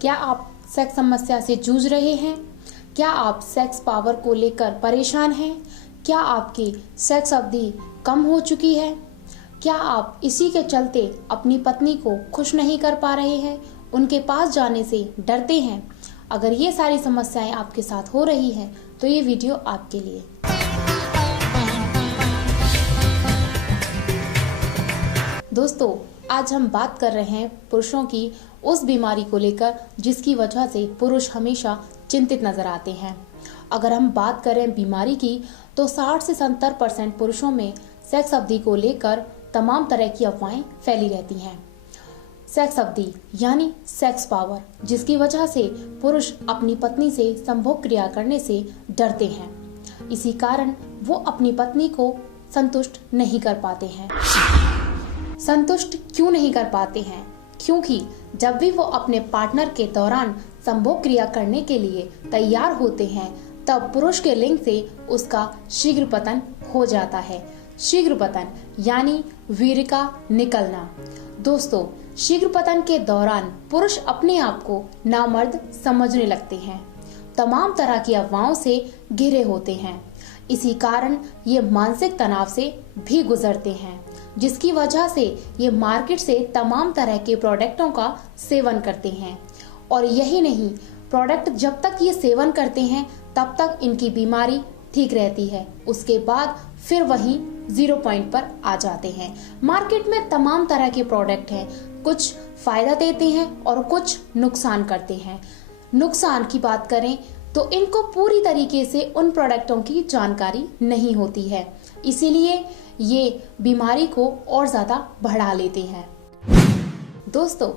क्या आप सेक्स समस्या से जूझ रहे हैं? क्या आप सेक्स पावर को लेकर परेशान हैं? क्या आपकी सेक्स अवधि कम हो चुकी है? क्या आप इसी के चलते अपनी पत्नी को खुश नहीं कर पा रहे हैं, उनके पास जाने से डरते हैं? अगर ये सारी समस्याएं आपके साथ हो रही हैं तो ये वीडियो आपके लिए। दोस्तों, आज हम बात कर रहे हैं पुरुषों की उस बीमारी को लेकर जिसकी वजह से पुरुष हमेशा चिंतित नजर आते हैं। अगर हम बात करें बीमारी की तो 60 से 70% पुरुषों में सेक्स अवधि को लेकर तमाम तरह की अफवाहें फैली रहती हैं। सेक्स अवधि यानी सेक्स पावर, जिसकी वजह से पुरुष अपनी पत्नी से संभोग क्रिया करने से डरते हैं। इसी कारण वो अपनी पत्नी को संतुष्ट नहीं कर पाते हैं। संतुष्ट क्यों नहीं कर पाते हैं? क्योंकि जब भी वो अपने पार्टनर के दौरान संभोग क्रिया करने के लिए तैयार होते हैं तब पुरुष के लिंग से उसका शीघ्र पतन हो जाता है। शीघ्र पतन यानी वीर्य का निकलना। दोस्तों, शीघ्र पतन के दौरान पुरुष अपने आप को नामर्द समझने लगते हैं, तमाम तरह की अफवाहों से घिरे होते हैं। इसी कारण ये मानसिक तनाव से भी गुजरते हैं, जिसकी वजह से ये मार्केट से तमाम तरह के प्रोडक्टों का सेवन करते हैं। और यही नहीं, प्रोडक्ट जब तक ये सेवन करते हैं तब तक इनकी बीमारी ठीक रहती है, उसके बाद फिर वही 0 पॉइंट पर आ जाते हैं। मार्केट में तमाम तरह के प्रोडक्ट हैं, कुछ फायदा देते हैं और कुछ नुकसान करते हैं। नुकसान की बात करें तो इनको पूरी तरीके से उन प्रोडक्टों की जानकारी नहीं होती है, इसीलिए ये बीमारी को और ज्यादा बढ़ा लेते हैं। दोस्तों,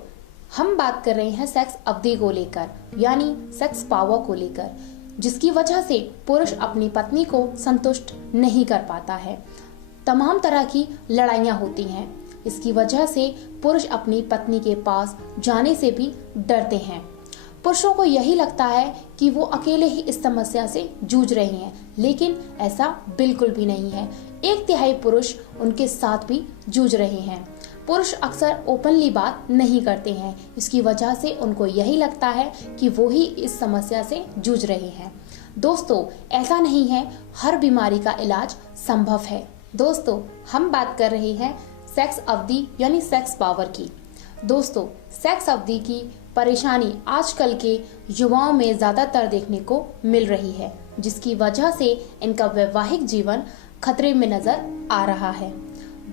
हम बात कर रहे हैं सेक्स अवधि को लेकर यानी सेक्स पावर को लेकर, जिसकी वजह से पुरुष अपनी पत्नी को संतुष्ट नहीं कर पाता है। तमाम तरह की लड़ाइयाँ होती हैं। इसकी वजह से पुरुष अपनी पत्नी के पास जाने से भी डरते हैं। पुरुषों को यही लगता है कि वो अकेले ही इस समस्या से जूझ रहे हैं, लेकिन ऐसा बिल्कुल भी नहीं है। 1/3 पुरुष उनके साथ भी जूझ रहे हैं। पुरुष अक्सर ओपनली बात नहीं करते हैं, इसकी वजह से उनको यही लगता है कि वो ही इस समस्या से जूझ रहे हैं। दोस्तों, ऐसा नहीं है, हर बीमारी का इलाज संभव है। दोस्तों, हम बात कर रहे हैं सेक्स अवधि यानी सेक्स पावर की। दोस्तों, सेक्स अवधि की परेशानी आजकल के युवाओं में ज्यादातर देखने को मिल रही है, जिसकी वजह से इनका वैवाहिक जीवन खतरे में नजर आ रहा है।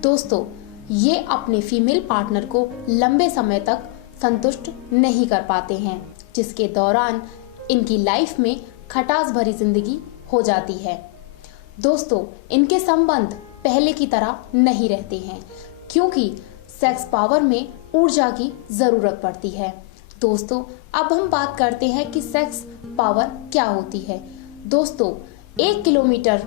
दोस्तों, ये अपने फीमेल पार्टनर को लंबे समय तक संतुष्ट नहीं कर पाते हैं, जिसके दौरान इनकी लाइफ में खटास भरी जिंदगी हो जाती है। दोस्तों, इनके संबंध पहले की तरह नहीं रहते हैं, क्योंकि सेक्स पावर में ऊर्जा की जरूरत पड़ती है। दोस्तों, अब हम बात करते हैं कि सेक्स पावर क्या होती है। दोस्तों, 1 किलोमीटर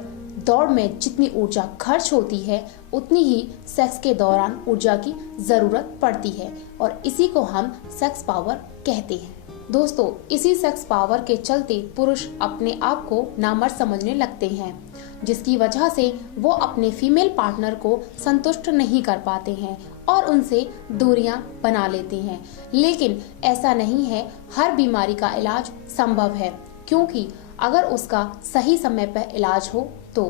दौड़ में जितनी ऊर्जा खर्च होती है उतनी ही सेक्स के दौरान ऊर्जा की जरूरत पड़ती है, और इसी को हम सेक्स पावर कहते हैं। दोस्तों, इसी सेक्स पावर के चलते पुरुष अपने आप को नामर्द समझने लगते हैं, जिसकी वजह से वो अपने फीमेल पार्टनर को संतुष्ट नहीं कर पाते हैं और उनसे दूरियां बना लेते हैं। लेकिन ऐसा नहीं है, हर बीमारी का इलाज संभव है, क्योंकि अगर उसका सही समय पर इलाज हो तो।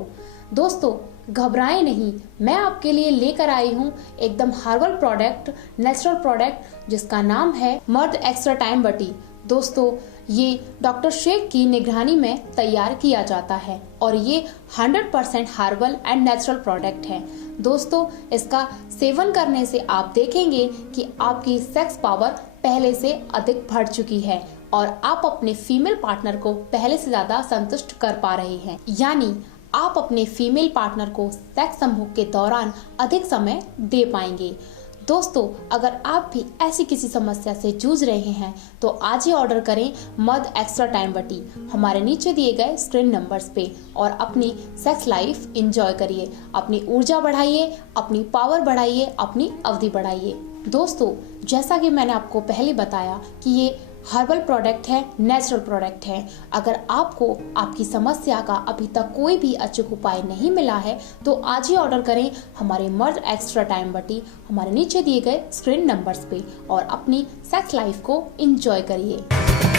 दोस्तों, घबराएं नहीं, मैं आपके लिए लेकर आई हूँ एकदम हर्बल प्रोडक्ट, नेचुरल प्रोडक्ट, जिसका नाम है मर्द एक्स्ट्रा टाइम बटी। दोस्तों, ये डॉक्टर शेख की निगरानी में तैयार किया जाता है और ये 100% हर्बल एंड नेचुरल प्रोडक्ट है। दोस्तों, इसका सेवन करने से आप देखेंगे कि आपकी सेक्स पावर पहले से अधिक बढ़ चुकी है और आप अपने फीमेल पार्टनर को पहले से ज्यादा संतुष्ट कर पा रहे हैं, यानी आप अपने फीमेल पार्टनर को सेक्स संभोग के दौरान अधिक समय दे पाएंगे। दोस्तों, अगर आप भी ऐसी किसी समस्या से जूझ रहे हैं तो आज ही ऑर्डर करें मर्द एक्स्ट्रा टाइम बटी हमारे नीचे दिए गए स्क्रीन नंबर्स पे और अपनी सेक्स लाइफ एंजॉय करिए, अपनी ऊर्जा बढ़ाइए, अपनी पावर बढ़ाइए, अपनी अवधि बढ़ाइए। दोस्तों, जैसा कि मैंने आपको पहले बताया कि ये हर्बल प्रोडक्ट है, नेचुरल प्रोडक्ट है। अगर आपको आपकी समस्या का अभी तक कोई भी अचूक उपाय नहीं मिला है तो आज ही ऑर्डर करें हमारे मर्द एक्स्ट्रा टाइम बटी हमारे नीचे दिए गए स्क्रीन नंबर्स पे और अपनी सेक्स लाइफ को एंजॉय करिए।